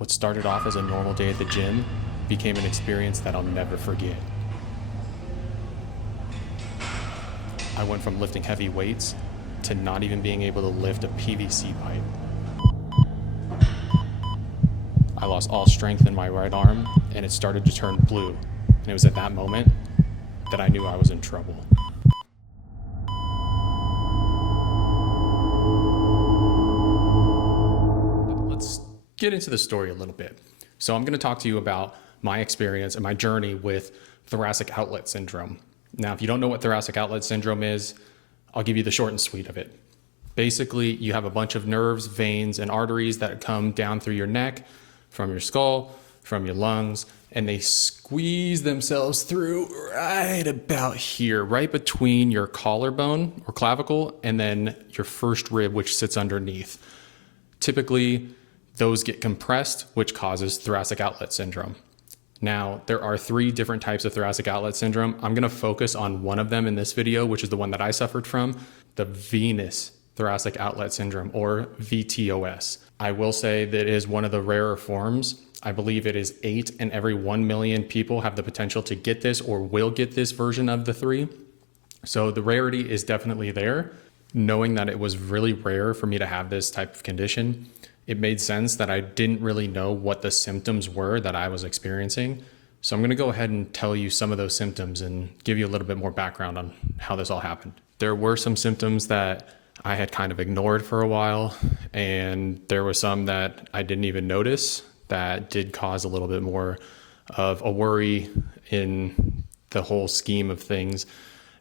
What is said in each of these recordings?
What started off as a normal day at the gym became an experience that I'll never forget. I went from lifting heavy weights to not even being able to lift a PVC pipe. I lost all strength in my right arm and it started to turn blue. And it was at that moment that I knew I was in trouble. Let's get into the story a little bit. So I'm going to talk to you about my experience and my journey with thoracic outlet syndrome. Now, if you don't know what thoracic outlet syndrome is, I'll give you the short and sweet of it. Basically, you have a bunch of nerves, veins, and arteries that come down through your neck, from your skull, from your lungs, and they squeeze themselves through right about here, right between your collarbone or clavicle and then your first rib, which sits underneath. Typically, those get compressed, which causes thoracic outlet syndrome. Now, there are 3 different types of thoracic outlet syndrome. I'm going to focus on one of them in this video, which is the one that I suffered from, the venous thoracic outlet syndrome, or VTOS. I will say that it is one of the rarer forms. I believe it is 8 in every 1 million people have the potential to get this or will get this version of the 3. So the rarity is definitely there. Knowing that it was really rare for me to have this type of condition, it made sense that I didn't really know what the symptoms were that I was experiencing. So I'm going to go ahead and tell you some of those symptoms and give you a little bit more background on how this all happened. There were some symptoms that I had kind of ignored for a while, and there were some that I didn't even notice that did cause a little bit more of a worry in the whole scheme of things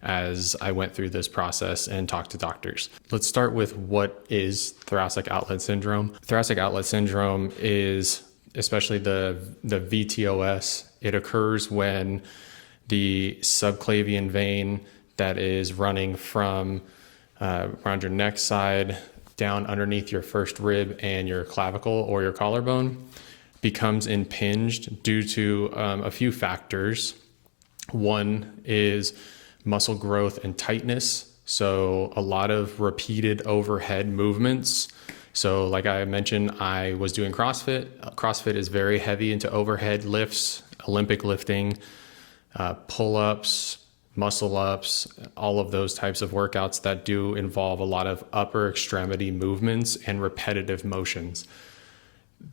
as I went through this process and talked to doctors. Let's start with what is thoracic outlet syndrome. Thoracic outlet syndrome is, especially the VTOS, it occurs when the subclavian vein that is running from around your neck side down underneath your first rib and your clavicle or your collarbone becomes impinged due to a few factors. One is muscle growth and tightness. So a lot of repeated overhead movements. So like I mentioned, I was doing CrossFit. CrossFit is very heavy into overhead lifts, Olympic lifting, pull-ups, muscle ups, all of those types of workouts that do involve a lot of upper extremity movements and repetitive motions.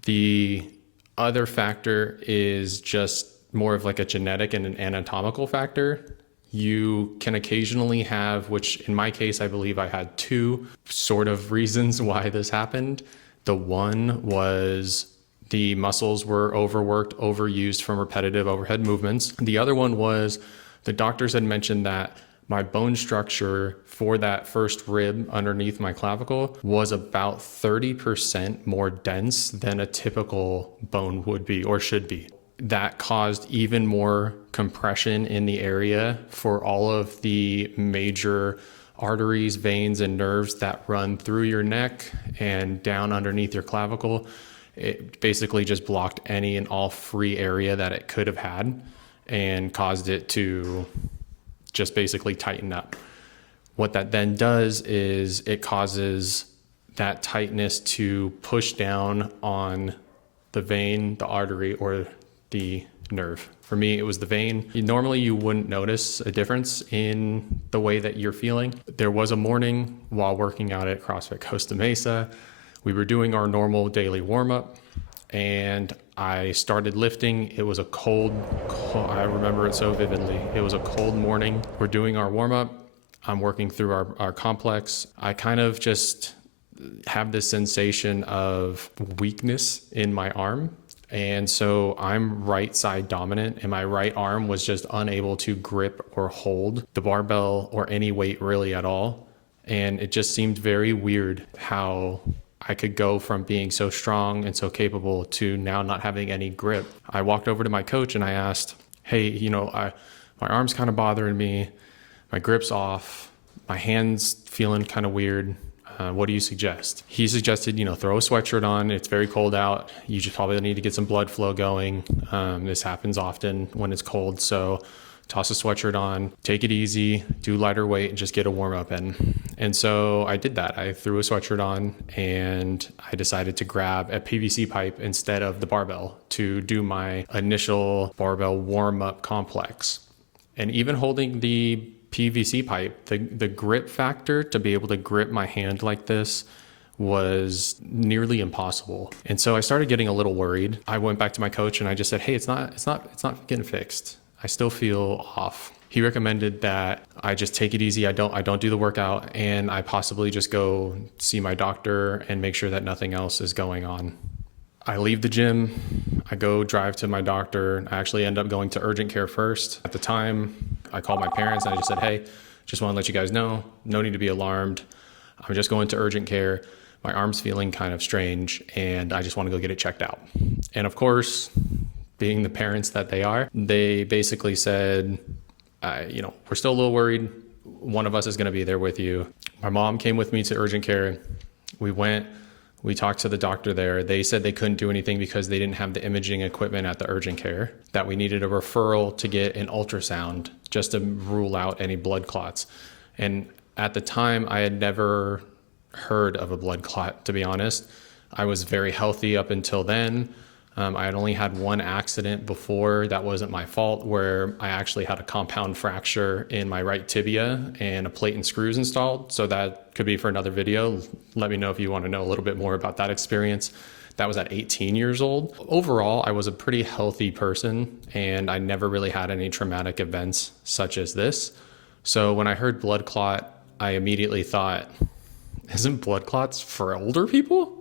The other factor is just more of like a genetic and an anatomical factor. You can occasionally have, which in my case, I believe I had 2 sort of reasons why this happened. The one was the muscles were overworked, overused from repetitive overhead movements. The other one was the doctors had mentioned that my bone structure for that first rib underneath my clavicle was about 30% more dense than a typical bone would be or should be. That caused even more compression in the area for all of the major arteries, veins, and nerves that run through your neck and down underneath your clavicle. It basically just blocked any and all free area that it could have had and caused it to just basically tighten up. What that then does is it causes that tightness to push down on the vein, the artery, or the nerve. For me, it was the vein. Normally, you wouldn't notice a difference in the way that you're feeling. There was a morning while working out at CrossFit Costa Mesa, we were doing our normal daily warm-up, and I started lifting. It was a cold, I remember it so vividly. It was a cold morning. We're doing our warm-up. I'm working through our complex. I kind of just have this sensation of weakness in my arm. And so I'm right side dominant, and my right arm was just unable to grip or hold the barbell or any weight really at all. And it just seemed very weird how I could go from being so strong and so capable to now not having any grip. I walked over to my coach and I asked, hey, my arm's kind of bothering me. My grip's off. My hand's feeling kind of weird. What do you suggest? He suggested, throw a sweatshirt on. It's very cold out. You just probably need to get some blood flow going. This happens often when it's cold. So toss a sweatshirt on, take it easy, do lighter weight, and just get a warm up in. And so I did that. I threw a sweatshirt on and I decided to grab a PVC pipe instead of the barbell to do my initial barbell warm up complex. And even holding the PVC pipe, the grip factor to be able to grip my hand like this was nearly impossible. And so I started getting a little worried. I went back to my coach and I just said, hey, it's not getting fixed. I still feel off. He recommended that I just take it easy. I don't do the workout, and I possibly just go see my doctor and make sure that nothing else is going on. I leave the gym, I go drive to my doctor. I actually end up going to urgent care first. At the time, I called my parents and I just said, hey, just want to let you guys know, no need to be alarmed. I'm just going to urgent care. My arm's feeling kind of strange and I just want to go get it checked out. And of course, being the parents that they are, they basically said, we're still a little worried. One of us is going to be there with you. My mom came with me to urgent care. We talked to the doctor there. They said they couldn't do anything because they didn't have the imaging equipment at the urgent care, that we needed a referral to get an ultrasound just to rule out any blood clots. And at the time, I had never heard of a blood clot, to be honest. I was very healthy up until then. I had only had one accident before that wasn't my fault, where I actually had a compound fracture in my right tibia and a plate and screws installed. So that could be for another video. Let me know if you want to know a little bit more about that experience. That was at 18 years old. Overall, I was a pretty healthy person and I never really had any traumatic events such as this. So when I heard blood clot, I immediately thought, isn't blood clots for older people?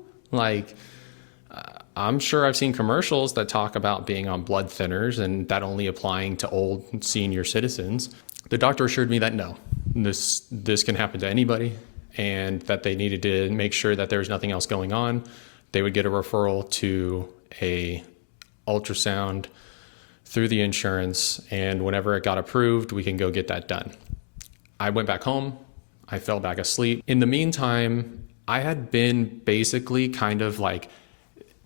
I'm sure I've seen commercials that talk about being on blood thinners and that only applying to old senior citizens. The doctor assured me that no, this can happen to anybody, and that they needed to make sure that there was nothing else going on. They would get a referral to a ultrasound through the insurance, and whenever it got approved, we can go get that done. I went back home. I fell back asleep. In the meantime, I had been basically kind of like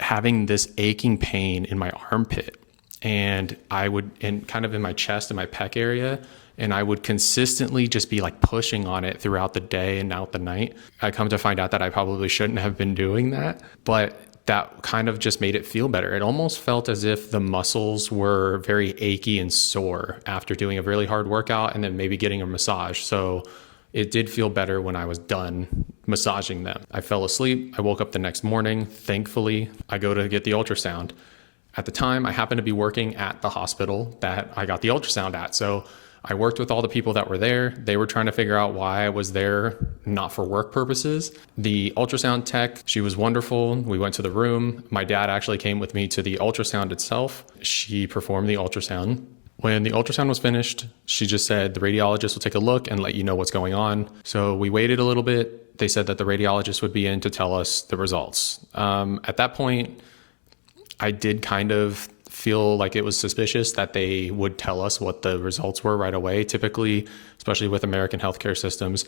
having this aching pain in my armpit, and kind of in my chest and my pec area, and I would consistently just be like pushing on it throughout the day and out the night. I come to find out that I probably shouldn't have been doing that, but that kind of just made it feel better. It almost felt as if the muscles were very achy and sore after doing a really hard workout and then maybe getting a massage. So it did feel better when I was done massaging them. I fell asleep. I woke up the next morning. Thankfully, I go to get the ultrasound. At the time, I happened to be working at the hospital that I got the ultrasound at. So I worked with all the people that were there. They were trying to figure out why I was there, not for work purposes. The ultrasound tech, she was wonderful. We went to the room. My dad actually came with me to the ultrasound itself. She performed the ultrasound. When the ultrasound was finished, she just said the radiologist will take a look and let you know what's going on. So we waited a little bit. They said that the radiologist would be in to tell us the results. At that point, I did kind of feel like it was suspicious that they would tell us what the results were right away. Typically, especially with American healthcare systems,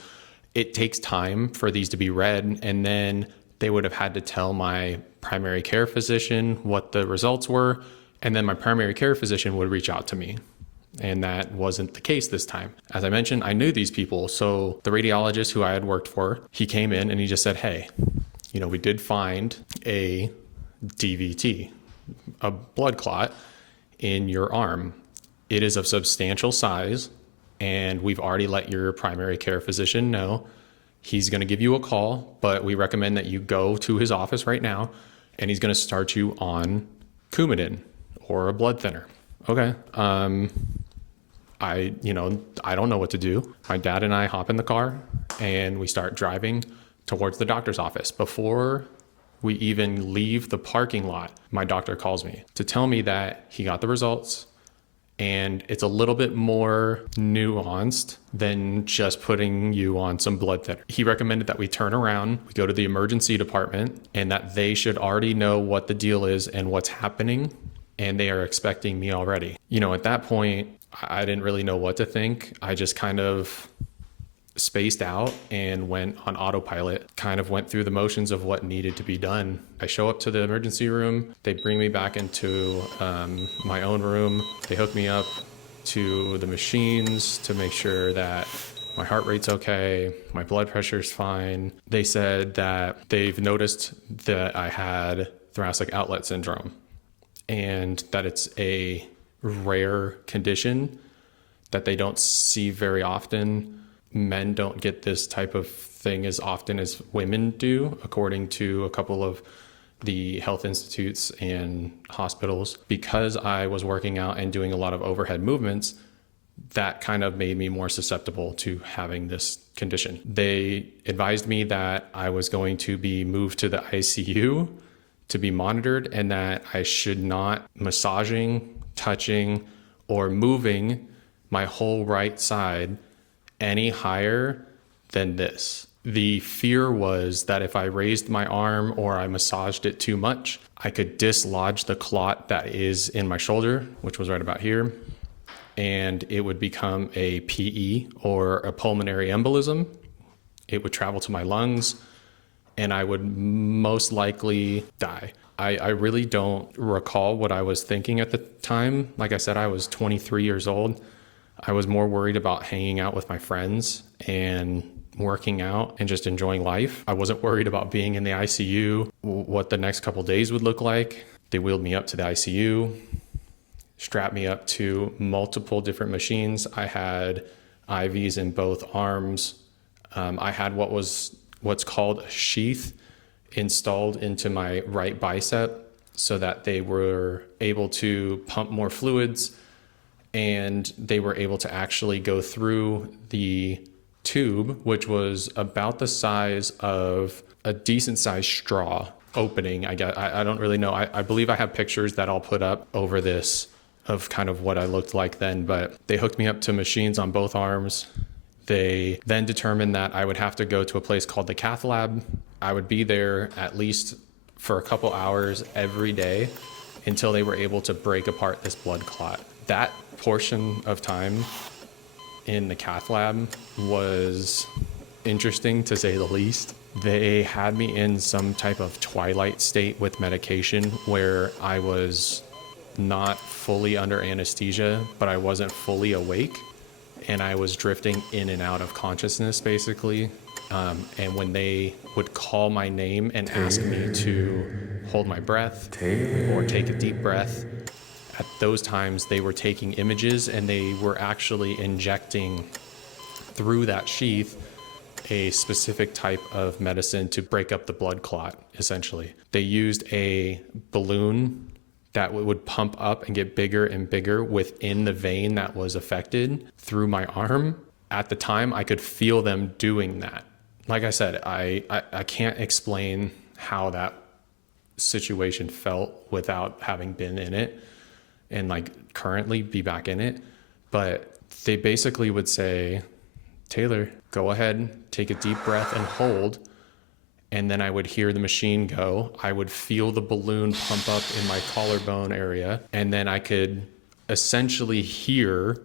it takes time for these to be read, and then they would have had to tell my primary care physician what the results were, and then my primary care physician would reach out to me. And that wasn't the case this time. As I mentioned, I knew these people. So the radiologist who I had worked for, he came in and he just said, hey, we did find a DVT, a blood clot in your arm. It is of substantial size, and we've already let your primary care physician know. He's going to give you a call, but we recommend that you go to his office right now, and he's going to start you on Coumadin or a blood thinner. Okay. I don't know what to do. My dad and I hop in the car and we start driving towards the doctor's office. Before we even leave the parking lot, my doctor calls me to tell me that he got the results, and it's a little bit more nuanced than just putting you on some blood thinner. He recommended that we turn around, we go to the emergency department, and that they should already know what the deal is and what's happening, and they are expecting me already. At that point, I didn't really know what to think. I just kind of spaced out and went on autopilot, kind of went through the motions of what needed to be done. I show up to the emergency room. They bring me back into my own room. They hook me up. to the machines to make sure that my heart rate's okay, my blood pressure's fine. They said that they've noticed that I had thoracic outlet syndrome and that it's a rare condition that they don't see very often. Men don't get this type of thing as often as women do, according to a couple of the health institutes and hospitals. Because I was working out and doing a lot of overhead movements, that kind of made me more susceptible to having this condition. They advised me that I was going to be moved to the ICU to be monitored and that I should not massaging, touching, or moving my whole right side any higher than this. The fear was that if I raised my arm or I massaged it too much, I could dislodge the clot that is in my shoulder, which was right about here, and it would become a PE or a pulmonary embolism. It would travel to my lungs and I would most likely die. I really don't recall what I was thinking at the time. Like I said, I was 23 years old. I was more worried about hanging out with my friends and working out and just enjoying life. I wasn't worried about being in the ICU, what the next couple days would look like. They wheeled me up to the ICU, strapped me up to multiple different machines. I had IVs in both arms. I had what's called a sheath installed into my right bicep so that they were able to pump more fluids, and they were able to actually go through the tube, which was about the size of a decent sized straw opening. I don't really know. I believe I have pictures that I'll put up over this of kind of what I looked like then, but they hooked me up to machines on both arms. They then determined that I would have to go to a place called the Cath Lab. I would be there at least for a couple hours every day until they were able to break apart this blood clot. That portion of time in the Cath Lab was interesting, to say the least. They had me in some type of twilight state with medication where I was not fully under anesthesia, but I wasn't fully awake. And I was drifting in and out of consciousness, basically. And when they would call my name and ask me to hold my breath or take a deep breath, at those times they were taking images and they were actually injecting through that sheath a specific type of medicine to break up the blood clot, essentially. They used a balloon that would pump up and get bigger and bigger within the vein that was affected through my arm. At the time, I could feel them doing that. Like I said, I can't explain how that situation felt without having been in it and like currently be back in it. But they basically would say, Taylor, go ahead, take a deep breath and hold. And then I would hear the machine go. I would feel the balloon pump up in my collarbone area. And then I could essentially hear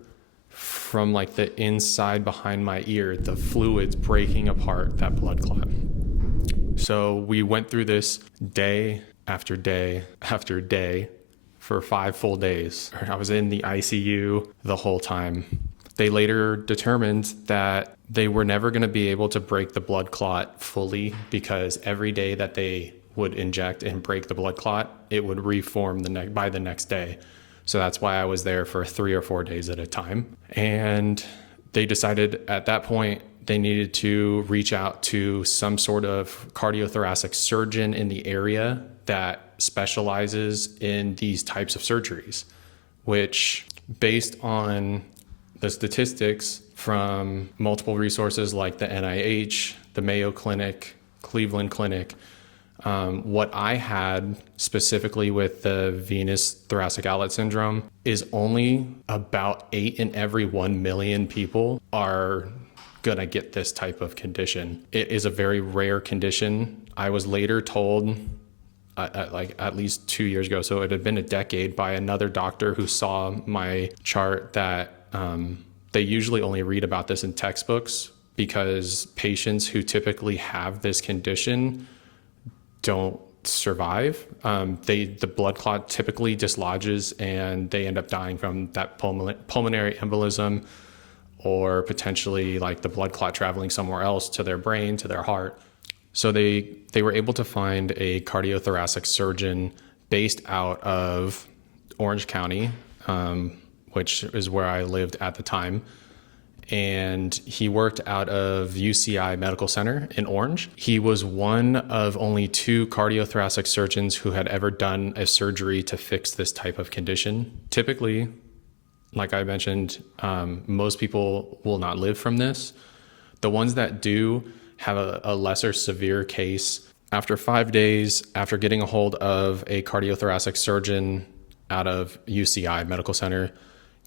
from like the inside behind my ear, the fluids breaking apart that blood clot. So we went through this day after day after day for 5 full days. I was in the ICU the whole time. They later determined that they were never going to be able to break the blood clot fully because every day that they would inject and break the blood clot, it would reform by the next day. So that's why I was there for 3 or 4 days at a time. And they decided at that point they needed to reach out to some sort of cardiothoracic surgeon in the area that specializes in these types of surgeries, which, based on the statistics from multiple resources like the NIH, the Mayo Clinic, Cleveland Clinic, what I had specifically with the venous thoracic outlet syndrome is only about 8 in every 1 million people are gonna get this type of condition. It is a very rare condition. I was later told, at least 2 years ago, so it had been a decade, by another doctor who saw my chart that they usually only read about this in textbooks because patients who typically have this condition don't survive. The blood clot typically dislodges and they end up dying from that pulmonary embolism, or potentially like the blood clot traveling somewhere else to their brain, to their heart. So they were able to find a cardiothoracic surgeon based out of Orange County, which is where I lived at the time. And he worked out of UCI Medical Center in Orange. He was one of only 2 cardiothoracic surgeons who had ever done a surgery to fix this type of condition. Typically, like I mentioned, most people will not live from this. The ones that do have a lesser severe case. After 5 days, after getting a hold of a cardiothoracic surgeon out of UCI Medical Center,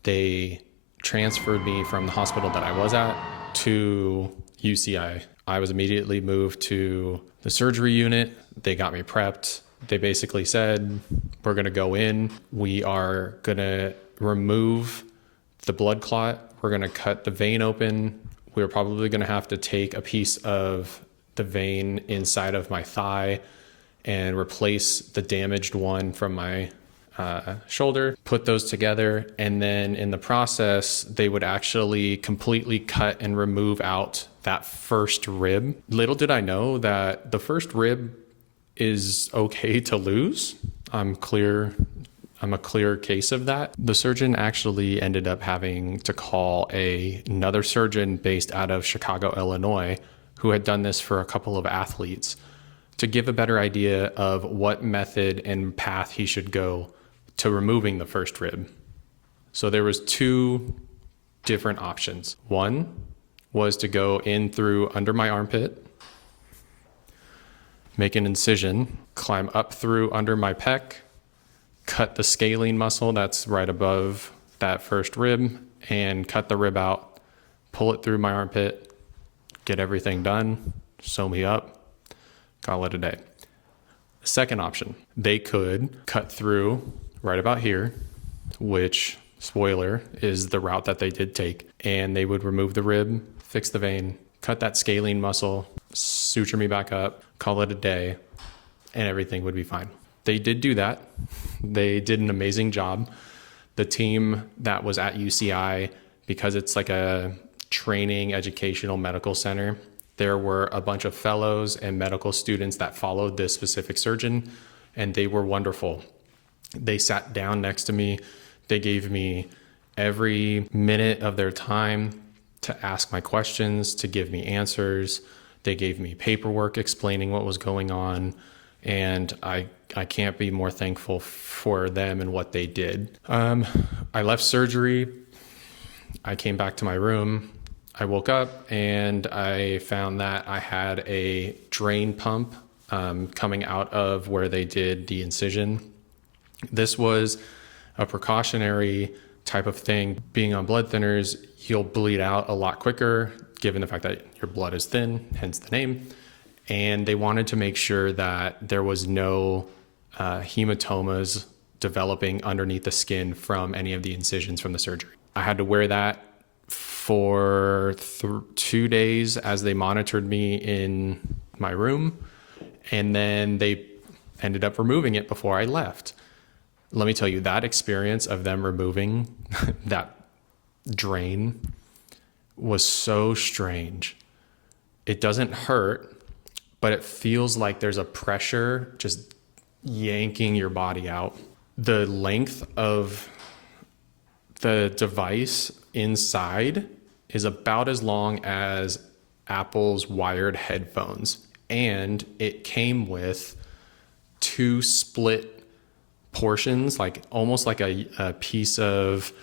they transferred me from the hospital that I was at to UCI. I was immediately moved to the surgery unit. They got me prepped. They basically said, we're gonna go in. We are gonna remove the blood clot. We're gonna cut the vein open. We're probably gonna have to take a piece of the vein inside of my thigh and replace the damaged one from my shoulder, put those together, and then in the process, they would actually completely cut and remove out that first rib. Little did I know that the first rib is okay to lose. I'm a clear case of that. The surgeon actually ended up having to call another surgeon based out of Chicago, Illinois, who had done this for a couple of athletes, to give a better idea of what method and path he should go to removing the first rib. So there was 2 different options. One was to go in through under my armpit, make an incision, climb up through under my pec, cut the scalene muscle that's right above that first rib, and cut the rib out, pull it through my armpit, get everything done, sew me up, call it a day. The second option, they could cut through right about here, which, spoiler, is the route that they did take. And they would remove the rib, fix the vein, cut that scalene muscle, suture me back up, call it a day, and everything would be fine. They did do that. They did an amazing job. The team that was at UCI, because it's like a training educational medical center, there were a bunch of fellows and medical students that followed this specific surgeon, and they were wonderful. They sat down next to me. They gave me every minute of their time to ask my questions, to give me answers. They gave me paperwork explaining what was going on. And I can't be more thankful for them and what they did. I left surgery. I came back to my room. I woke up and I found that I had a drain pump coming out of where they did the incision. This was a precautionary type of thing. Being on blood thinners, you'll bleed out a lot quicker, given the fact that your blood is thin, hence the name. And they wanted to make sure that there was no hematomas developing underneath the skin from any of the incisions from the surgery. I had to wear that for 2 days as they monitored me in my room, and then they ended up removing it before I left. Let me tell you, that experience of them removing that drain was so strange. It doesn't hurt, but it feels like there's a pressure just yanking your body out. The length of the device inside is about as long as Apple's wired headphones, and it came with 2 split portions, like almost like a piece of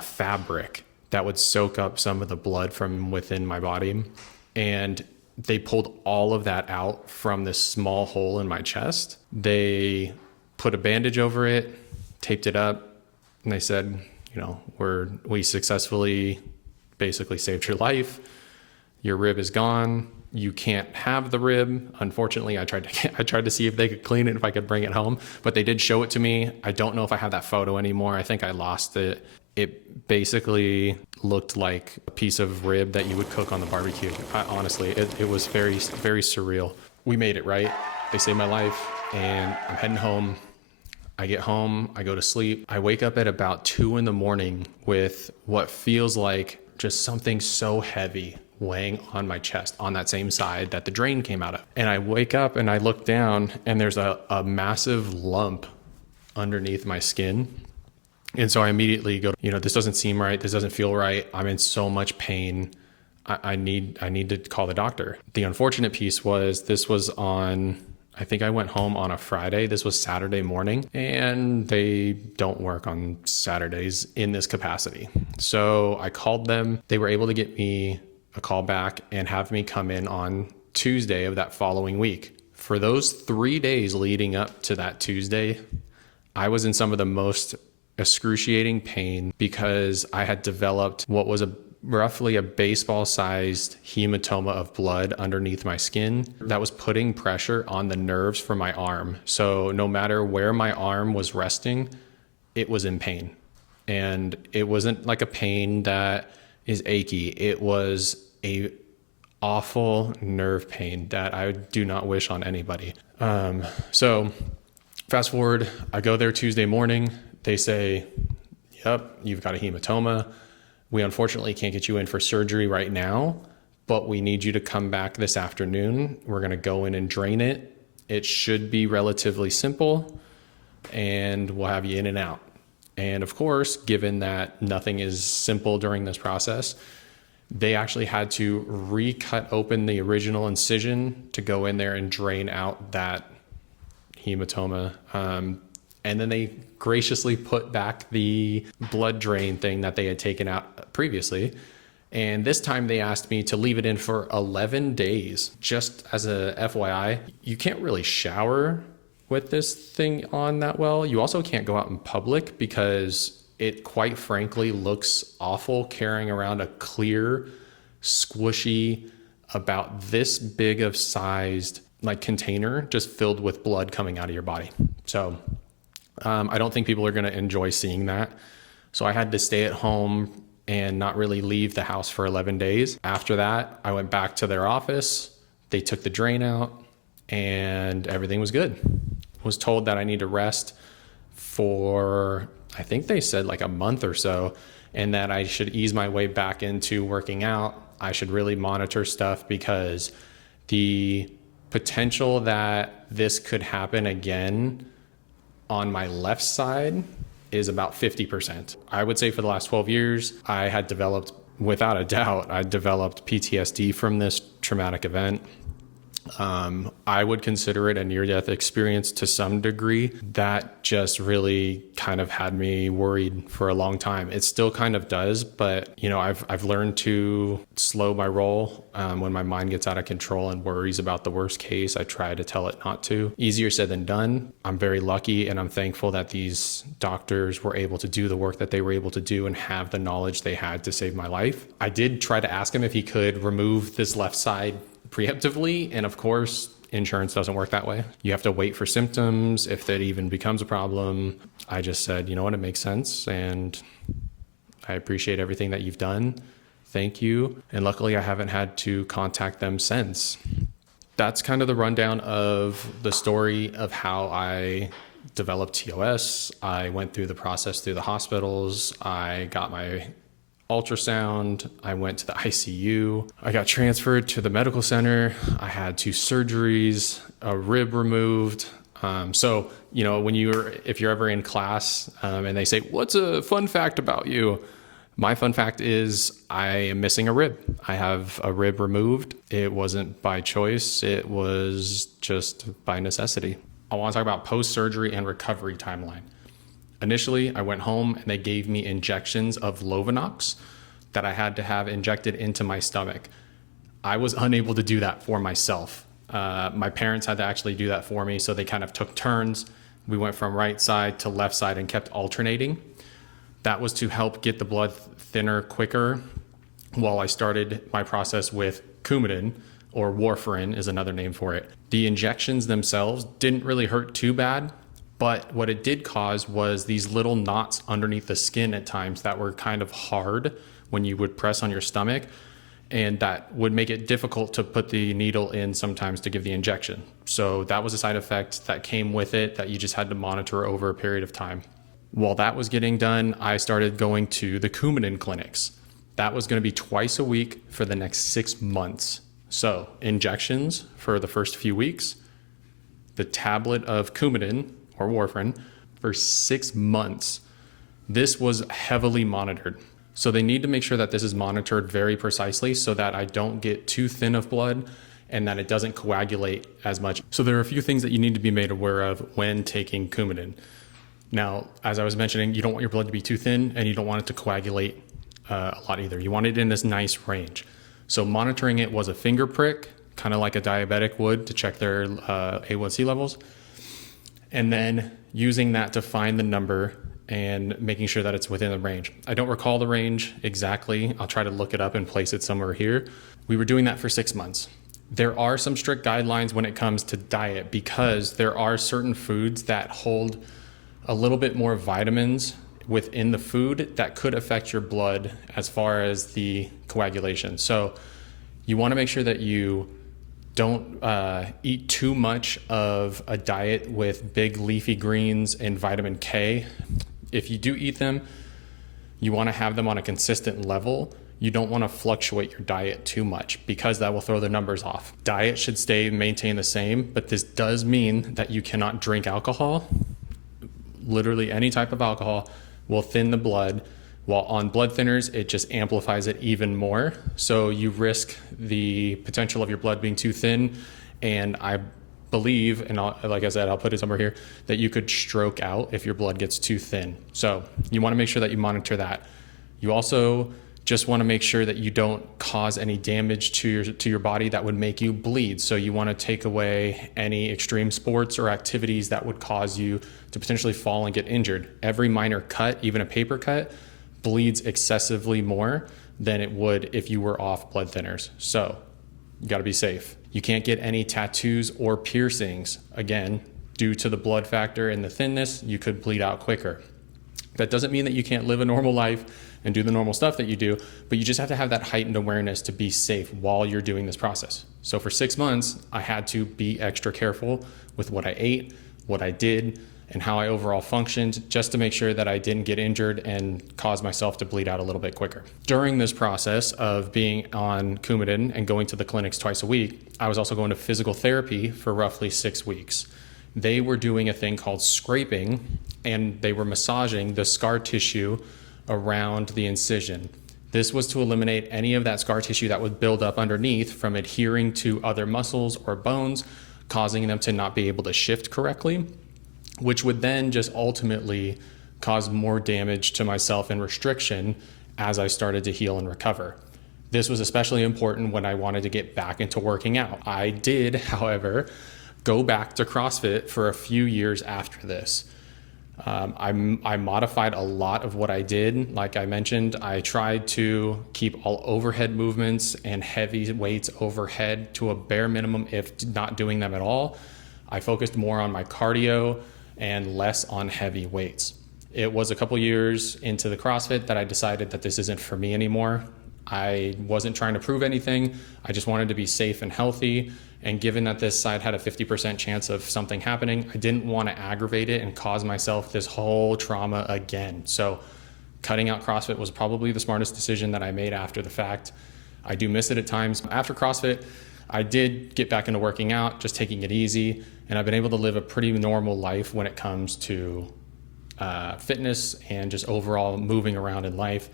fabric that would soak up some of the blood from within my body. And they pulled all of that out from this small hole in my chest. They put a bandage over it, taped it up, and they said, we successfully basically saved your life. Your rib is gone. You can't have the rib. Unfortunately, I tried to see if they could clean it, if I could bring it home, but they did show it to me. I don't know if I have that photo anymore. I think I lost it. It basically looked like a piece of rib that you would cook on the barbecue. Honestly, it was very, very surreal. We made it, right? They saved my life. and I'm heading home. I get home, I go to sleep. I wake up at about 2 in the morning with what feels like just something so heavy weighing on my chest on that same side that the drain came out of. And I wake up and I look down and there's a massive lump underneath my skin. And so I immediately go, this doesn't seem right. This doesn't feel right. I'm in so much pain. I need to call the doctor. The unfortunate piece was this was on, I think I went home on a Friday. This was Saturday morning, and they don't work on Saturdays in this capacity. So I called them. They were able to get me a call back and have me come in on Tuesday of that following week. For those 3 days leading up to that Tuesday, I was in some of the most excruciating pain because I had developed what was roughly a baseball-sized hematoma of blood underneath my skin that was putting pressure on the nerves for my arm. So no matter where my arm was resting, it was in pain. And it wasn't like a pain that is achy. It was a awful nerve pain that I do not wish on anybody. So fast forward, I go there Tuesday morning. They say, yep, you've got a hematoma. We unfortunately can't get you in for surgery right now, but we need you to come back this afternoon. We're going to go in and drain it. It should be relatively simple, and we'll have you in and out. And of course, given that nothing is simple during this process, they actually had to recut open the original incision to go in there and drain out that hematoma. And then they graciously put back the blood drain thing that they had taken out previously. And this time they asked me to leave it in for 11 days. Just as a FYI, you can't really shower with this thing on that well. You also can't go out in public because it quite frankly looks awful carrying around a clear, squishy, about this big of sized like container just filled with blood coming out of your body. So I don't think people are going to enjoy seeing that. So I had to stay at home and not really leave the house for 11 days. After that, I went back to their office. They took the drain out and everything was good. Was told that I need to rest for, I think they said like a month or so, and that I should ease my way back into working out. I should really monitor stuff because the potential that this could happen again on my left side is about 50%. I would say for the last 12 years, I had developed, without a doubt, I developed PTSD from this traumatic event. I would consider it a near-death experience to some degree. That just really kind of had me worried for a long time. It still kind of does, but I've learned to slow my roll. When my mind gets out of control and worries about the worst case, I try to tell it not to. Easier said than done. I'm very lucky and I'm thankful that these doctors were able to do the work that they were able to do and have the knowledge they had to save my life. I did try to ask him if he could remove this left side preemptively, and of course insurance doesn't work that way. You have to wait for symptoms if that even becomes a problem. I just said, you know what, it makes sense and I appreciate everything that you've done. Thank you. And luckily I haven't had to contact them since. That's kind of the rundown of the story of how I developed TOS. I went through the process through the hospitals. I got my ultrasound. I went to the ICU. I got transferred to the medical center. I had 2 surgeries, a rib removed. So, if you're ever in class and they say, what's a fun fact about you? My fun fact is I am missing a rib. I have a rib removed. It wasn't by choice. It was just by necessity. I want to talk about post-surgery and recovery timeline. Initially, I went home and they gave me injections of Lovenox that I had to have injected into my stomach. I was unable to do that for myself. My parents had to actually do that for me, so they kind of took turns. We went from right side to left side and kept alternating. That was to help get the blood thinner quicker while I started my process with Coumadin, or warfarin is another name for it. The injections themselves didn't really hurt too bad, but what it did cause was these little knots underneath the skin at times that were kind of hard when you would press on your stomach. and that would make it difficult to put the needle in sometimes to give the injection. So that was a side effect that came with it that you just had to monitor over a period of time. While that was getting done, I started going to the Coumadin clinics. That was going to be twice a week for the next 6 months. So injections for the first few weeks, the tablet of Coumadin or warfarin for 6 months. This was heavily monitored. So they need to make sure that this is monitored very precisely so that I don't get too thin of blood and that it doesn't coagulate as much. So there are a few things that you need to be made aware of when taking Coumadin. Now, as I was mentioning, you don't want your blood to be too thin and you don't want it to coagulate a lot either. You want it in this nice range. So monitoring it was a finger prick, kind of like a diabetic would to check their A1C levels. And then using that to find the number and making sure that it's within the range. I don't recall the range exactly. I'll try to look it up and place it somewhere here. We were doing that for 6 months. There are some strict guidelines when it comes to diet because there are certain foods that hold a little bit more vitamins within the food that could affect your blood as far as the coagulation. So you want to make sure that you don't eat too much of a diet with big leafy greens and vitamin K. If you do eat them, you want to have them on a consistent level. You don't want to fluctuate your diet too much because that will throw the numbers off. Diet should maintain the same, but this does mean that you cannot drink alcohol. Literally any type of alcohol will thin the blood, while on blood thinners, it just amplifies it even more. So you risk the potential of your blood being too thin. And I believe, and like I said, I'll put it somewhere here, that you could stroke out if your blood gets too thin. So you want to make sure that you monitor that. You also just want to make sure that you don't cause any damage to your body that would make you bleed. So you want to take away any extreme sports or activities that would cause you to potentially fall and get injured. Every minor cut, even a paper cut, bleeds excessively more than it would if you were off blood thinners. So you got to be safe. You can't get any tattoos or piercings. Again, due to the blood factor and the thinness, you could bleed out quicker. That doesn't mean that you can't live a normal life and do the normal stuff that you do, but you just have to have that heightened awareness to be safe while you're doing this process. So for 6 months, I had to be extra careful with what I ate, what I did, and how I overall functioned, just to make sure that I didn't get injured and cause myself to bleed out a little bit quicker. During this process of being on Coumadin and going to the clinics twice a week, I was also going to physical therapy for roughly 6 weeks. They were doing a thing called scraping, and they were massaging the scar tissue around the incision. This was to eliminate any of that scar tissue that would build up underneath from adhering to other muscles or bones, causing them to not be able to shift correctly, which would then just ultimately cause more damage to myself and restriction as I started to heal and recover. This was especially important when I wanted to get back into working out. I did, however, go back to CrossFit for a few years after this. I modified a lot of what I did. Like I mentioned, I tried to keep all overhead movements and heavy weights overhead to a bare minimum, if not doing them at all. I focused more on my cardio and less on heavy weights. It was a couple years into the CrossFit that I decided that this isn't for me anymore. I wasn't trying to prove anything. I just wanted to be safe and healthy. And given that this side had a 50% chance of something happening, I didn't want to aggravate it and cause myself this whole trauma again. So cutting out CrossFit was probably the smartest decision that I made after the fact. I do miss it at times. After CrossFit, I did get back into working out, just taking it easy. And I've been able to live a pretty normal life when it comes to fitness and just overall moving around in life.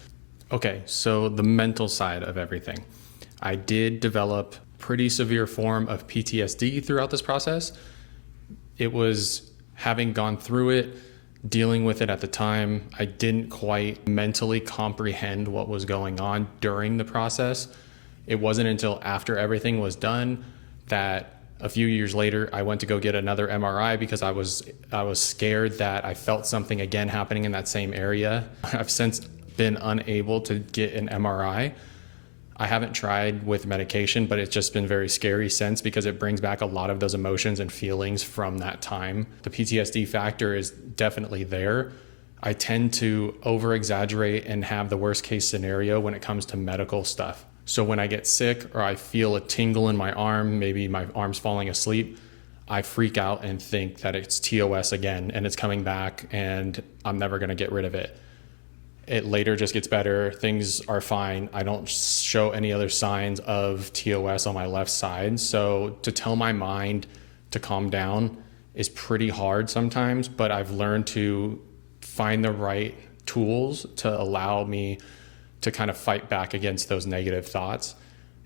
Okay, so the mental side of everything. I did develop pretty severe form of PTSD throughout this process. It was having gone through it, dealing with it at the time. I didn't quite mentally comprehend what was going on during the process. It wasn't until after everything was done that a few years later, I went to go get another MRI because I was scared that I felt something again happening in that same area. I've since been unable to get an MRI. I haven't tried with medication, but it's just been very scary since because it brings back a lot of those emotions and feelings from that time. The PTSD factor is definitely there. I tend to over exaggerate and have the worst case scenario when it comes to medical stuff. So when I get sick or I feel a tingle in my arm, maybe my arm's falling asleep, I freak out and think that it's TOS again and it's coming back and I'm never going to get rid of it. It later just gets better. Things are fine. I don't show any other signs of TOS on my left side. So to tell my mind to calm down is pretty hard sometimes, but I've learned to find the right tools to allow me to kind of fight back against those negative thoughts.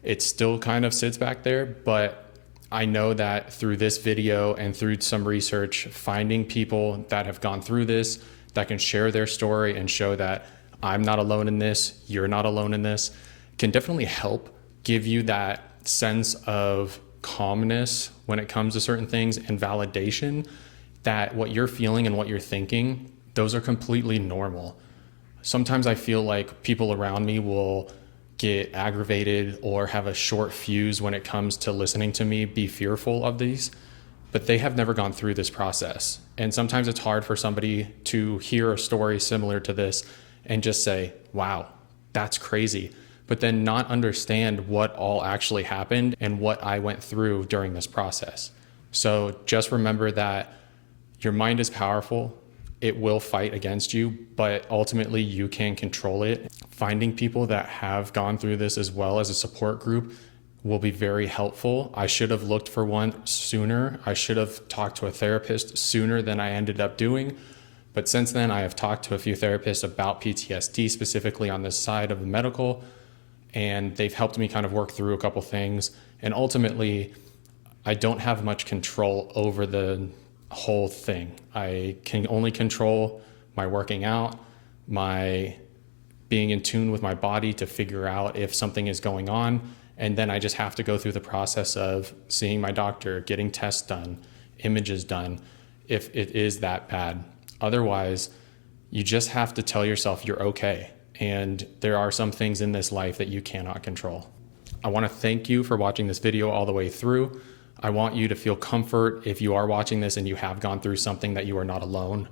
It still kind of sits back there, but I know that through this video and through some research, finding people that have gone through this, that can share their story and show that I'm not alone in this, you're not alone in this, can definitely help give you that sense of calmness when it comes to certain things and validation that what you're feeling and what you're thinking, those are completely normal. Sometimes I feel like people around me will get aggravated or have a short fuse when it comes to listening to me be fearful of these, but they have never gone through this process. And sometimes it's hard for somebody to hear a story similar to this and just say, wow, that's crazy, but then not understand what all actually happened and what I went through during this process. So just remember that your mind is powerful. It will fight against you, but ultimately you can control it. Finding people that have gone through this as well as a support group will be very helpful. I should have looked for one sooner. I should have talked to a therapist sooner than I ended up doing. But since then, I have talked to a few therapists about PTSD, specifically on this side of the medical, and they've helped me kind of work through a couple things. And ultimately, I don't have much control over the whole thing. I can only control my working out, my being in tune with my body to figure out if something is going on. And then I just have to go through the process of seeing my doctor, getting tests done, images done, if it is that bad. Otherwise, you just have to tell yourself you're okay. And there are some things in this life that you cannot control. I want to thank you for watching this video all the way through. I want you to feel comfort if you are watching this and you have gone through something, that you are not alone.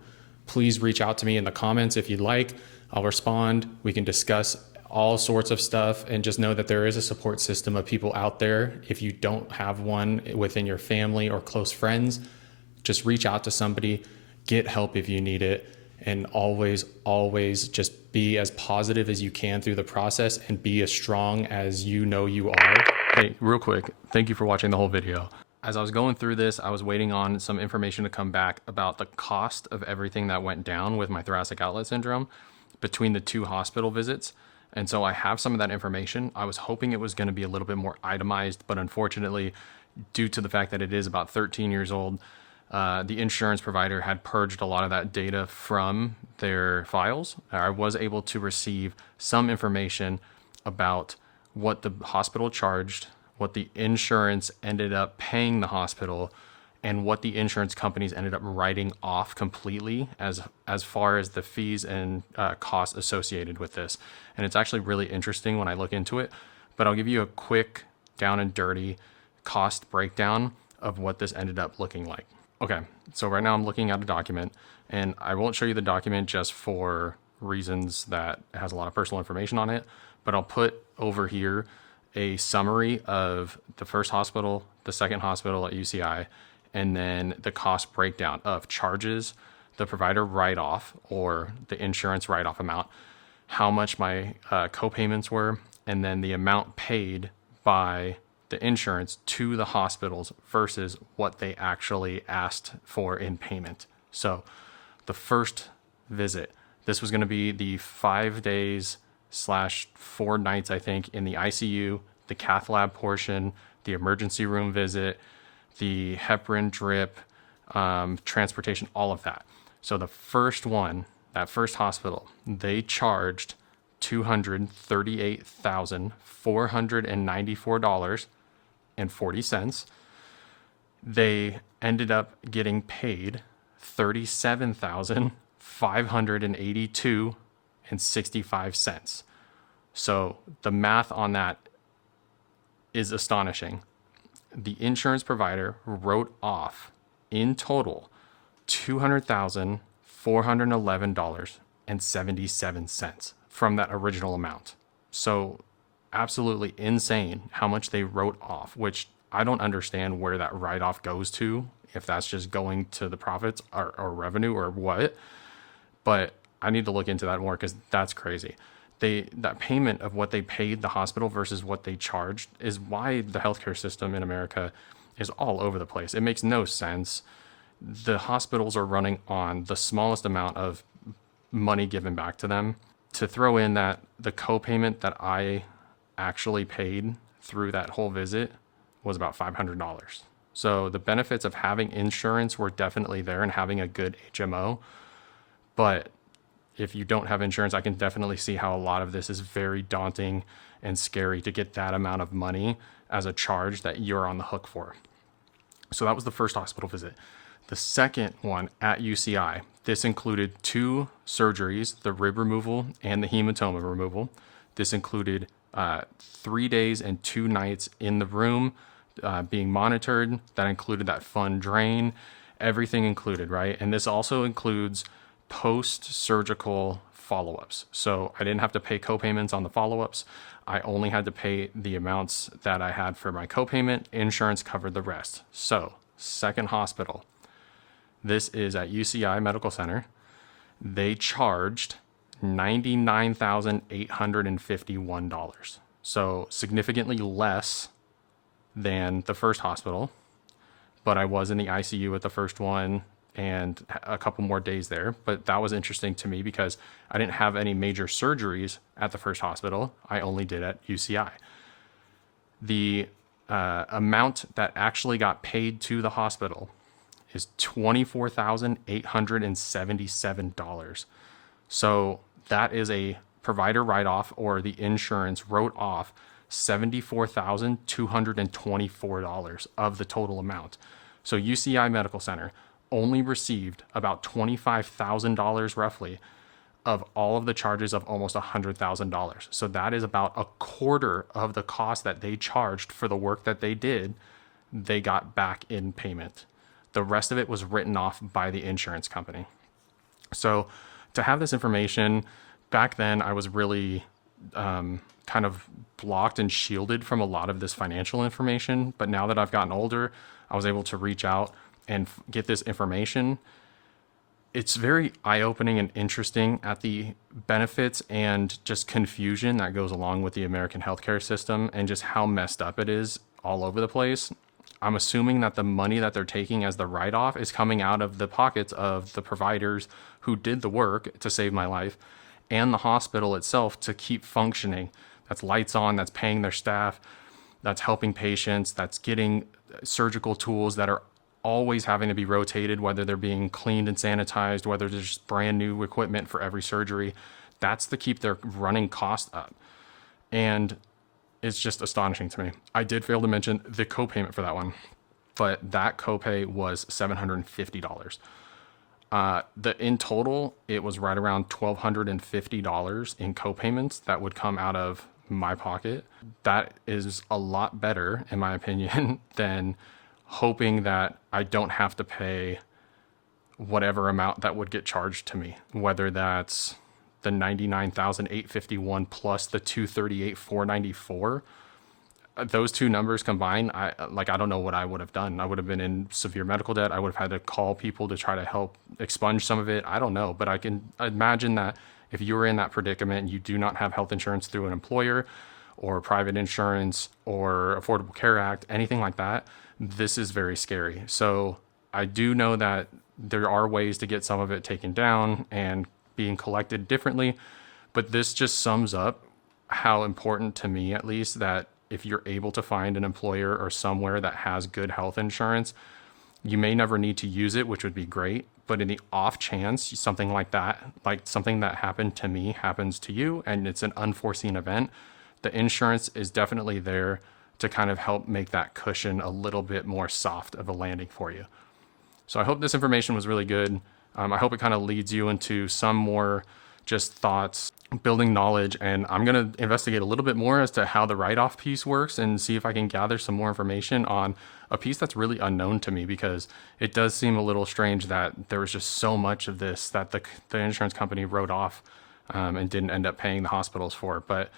Please reach out to me in the comments if you'd like. I'll respond. We can discuss all sorts of stuff, and just know that there is a support system of people out there. If you don't have one within your family or close friends, just reach out to somebody, get help if you need it, and always just be as positive as you can through the process and be as strong as you know you are. Hey, real quick, thank you for watching the whole video. As I was going through this, I was waiting on some information to come back about the cost of everything that went down with my thoracic outlet syndrome between the 2 hospital visits. And so I have some of that information. I was hoping it was going to be a little bit more itemized, but unfortunately, due to the fact that it is about 13 years old, the insurance provider had purged a lot of that data from their files. I was able to receive some information about what the hospital charged, what the insurance ended up paying the hospital, and what the insurance companies ended up writing off completely as far as the fees and costs associated with this. And it's actually really interesting when I look into it, but I'll give you a quick down and dirty cost breakdown of what this ended up looking like. Okay, so right now I'm looking at a document, and I won't show you the document just for reasons that it has a lot of personal information on it, but I'll put over here a summary of the first hospital, the second hospital at UCI, and then the cost breakdown of charges, the provider write-off or the insurance write-off amount, how much my co-payments were, and then the amount paid by the insurance to the hospitals versus what they actually asked for in payment. So the first visit, this was going to be the 5 days / 4 nights, I think, in the ICU, the Cath Lab portion, the emergency room visit, the heparin drip, transportation, all of that. So the first one, that first hospital, they charged $238,494.40. They ended up getting paid $37,582.65. So the math on that is astonishing. The insurance provider wrote off in total $200,411.77 from that original amount. So absolutely insane how much they wrote off, which I don't understand where that write off goes to, if that's just going to the profits or revenue or what. But I need to look into that more because that's crazy. That payment of what they paid the hospital versus what they charged is why the healthcare system in America is all over the place. It makes no sense. The hospitals are running on the smallest amount of money given back to them. To throw in that the co-payment that I actually paid through that whole visit was about $500. So the benefits of having insurance were definitely there and having a good HMO. But if you don't have insurance, I can definitely see how a lot of this is very daunting and scary to get that amount of money as a charge that you're on the hook for. So that was the first hospital visit. The second one at UCI, this included 2 surgeries, the rib removal and the hematoma removal. This included 3 days and 2 nights in the room being monitored. That included that fun drain, everything included, right? And this also includes post-surgical follow-ups. So I didn't have to pay co-payments on the follow-ups. I only had to pay the amounts that I had for my co-payment. Insurance covered the rest. So second hospital, this is at UCI Medical Center. They charged $99,851. So significantly less than the first hospital, but I was in the ICU at the first one and a couple more days there. But that was interesting to me because I didn't have any major surgeries at the first hospital. I only did at UCI. The amount that actually got paid to the hospital is $24,877. So that is a provider write-off, or the insurance wrote off $74,224 of the total amount. So UCI Medical Center only received about $25,000 roughly of all of the charges of almost $100,000. So that is about a quarter of the cost that they charged for the work that they did, they got back in payment. The rest of it was written off by the insurance company. So to have this information, back then I was really kind of blocked and shielded from a lot of this financial information. But now that I've gotten older, I was able to reach out and get this information. It's very eye-opening and interesting at the benefits and just confusion that goes along with the American healthcare system and just how messed up it is all over the place. I'm assuming that the money that they're taking as the write-off is coming out of the pockets of the providers who did the work to save my life and the hospital itself to keep functioning. That's lights on, that's paying their staff, that's helping patients, that's getting surgical tools that are always having to be rotated, whether they're being cleaned and sanitized, whether there's just brand new equipment for every surgery. That's to keep their running cost up. And it's just astonishing to me. I did fail to mention the co-payment for that one, but that copay was $750. In total, it was right around $1,250 in co-payments that would come out of my pocket. That is a lot better, in my opinion, than hoping that I don't have to pay whatever amount that would get charged to me, whether that's the $99,851 plus the $238,494. Those two numbers combined, I don't know what I would have done. I would have been in severe medical debt. I would have had to call people to try to help expunge some of it. I don't know, but I can imagine that if you were in that predicament and you do not have health insurance through an employer or private insurance or Affordable Care Act, anything like that, this is very scary. So I do know that there are ways to get some of it taken down and being collected differently, but this just sums up how important to me, at least, that if you're able to find an employer or somewhere that has good health insurance, you may never need to use it, which would be great. But in the off chance something like that, like something that happened to me happens to you and it's an unforeseen event, the insurance is definitely there to kind of help make that cushion a little bit more soft of a landing for you. So I hope this information was really good. I hope it kind of leads you into some more just thoughts, building knowledge, and I'm going to investigate a little bit more as to how the write-off piece works and see if I can gather some more information on a piece that's really unknown to me, because it does seem a little strange that there was just so much of this that the insurance company wrote off and didn't end up paying the hospitals for. But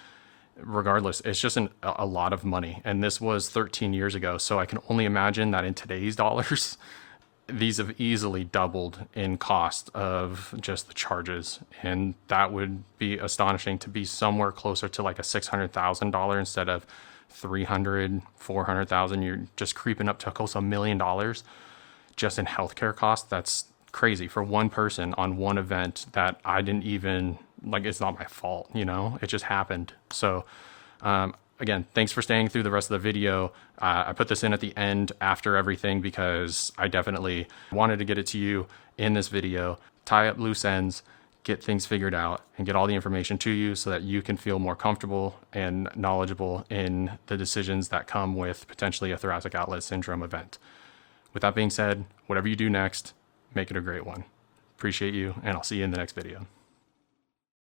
regardless, it's just a lot of money. And this was 13 years ago. So I can only imagine that in today's dollars, these have easily doubled in cost of just the charges. And that would be astonishing to be somewhere closer to like a $600,000 instead of 300, 400,000. You're just creeping up to close to $1 million just in healthcare costs. That's crazy for one person on one event that I didn't even like. It's not my fault, you know, it just happened. So, again, thanks for staying through the rest of the video. I put this in at the end after everything because I definitely wanted to get it to you in this video, tie up loose ends, get things figured out, and get all the information to you so that you can feel more comfortable and knowledgeable in the decisions that come with potentially a thoracic outlet syndrome event. With that being said, whatever you do next, make it a great one. Appreciate you, and I'll see you in the next video.